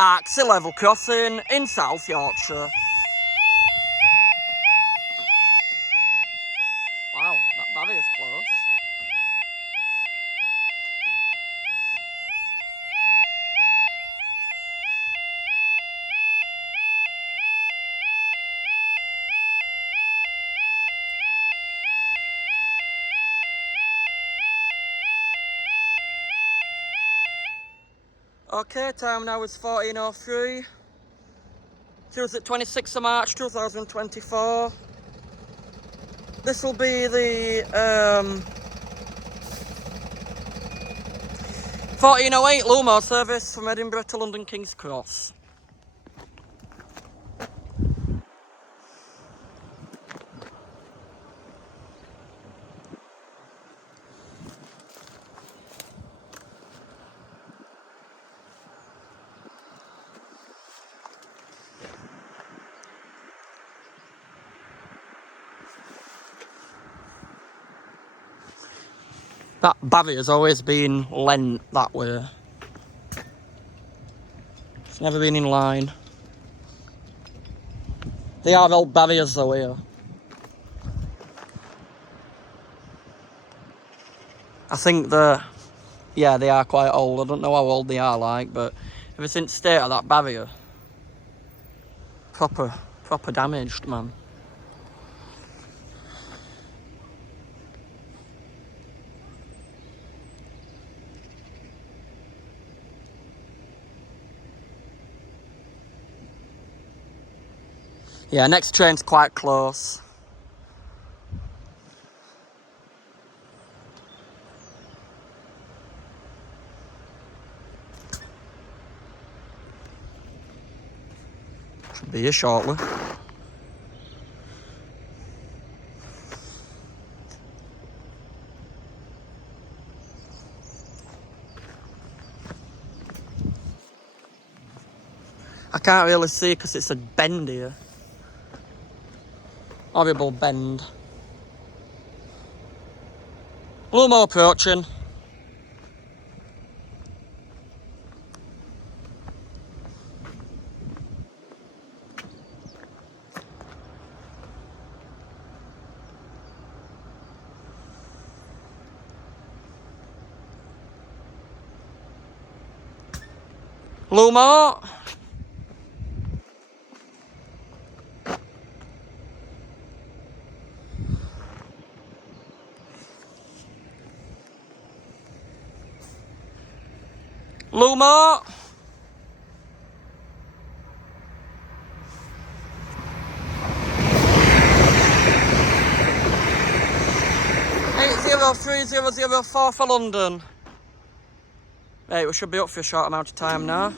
Arksey level crossing in South Yorkshire. Wow, that barrier's close. Okay, time now is 14:03. Tuesday, 26th of March 2024. This will be the 14:08 Lumo service from Edinburgh to London King's Cross. That barrier's always been lent that way. It's never been in line. They are old barriers though here. I think yeah, they are quite old. I don't know how old they are like, but ever since the state of that barrier, proper damaged, man. Yeah, next train's quite close. Should be here shortly. I can't really see because it's a bend here. Horrible bend. Lumo approaching. Lumo. Lumo. $803,004 for London. Right, we should be up for a short amount of time now.